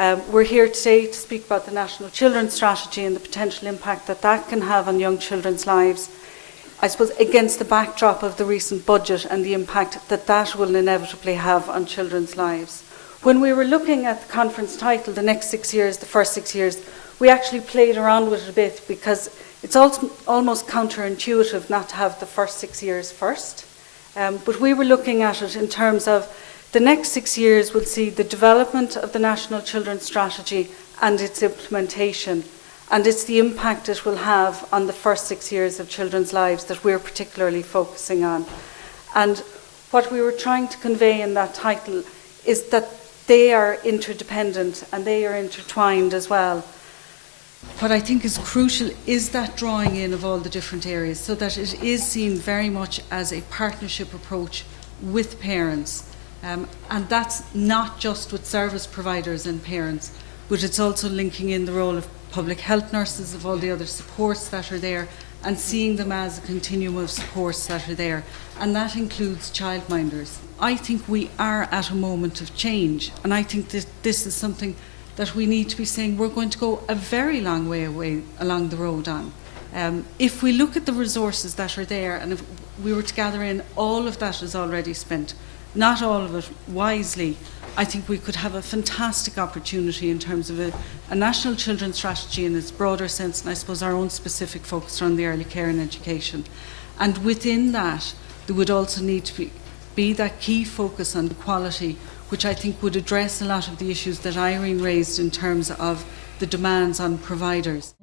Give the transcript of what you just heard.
We're here today to speak about the National Children's Strategy and the potential impact that that can have on young children's lives, I suppose, against the backdrop of the recent budget and the impact that that will inevitably have on children's lives. When we were looking at the conference title, The Next 6 Years, the First 6 Years, we actually played around with it a bit because it's almost counterintuitive not to have the first 6 years first. But we were looking at it in terms of the next 6 years will see the development of the National Children's Strategy and its implementation. And it's the impact it will have on the first 6 years of children's lives that we're particularly focusing on. And what we were trying to convey in that title is that they are interdependent and they are intertwined as well. What I think is crucial is that drawing in of all the different areas so that it is seen very much as a partnership approach with parents. And that's not just with service providers and parents, but it's also linking in the role of public health nurses, of all the other supports that are there, and seeing them as a continuum of supports that are there. And that includes childminders. I think we are at a moment of change, and I think that this is something that we need to be saying we're going to go a very long way away along the road on. If we look at the resources that are there, and if we were to gather in all of that is already spent, not all of it wisely, I think we could have a fantastic opportunity in terms of a national children's strategy in its broader sense, and I suppose our own specific focus around the early care and education. And within that, there would also need to be that key focus on quality, which I think would address a lot of the issues that Ciairín raised in terms of the demands on providers.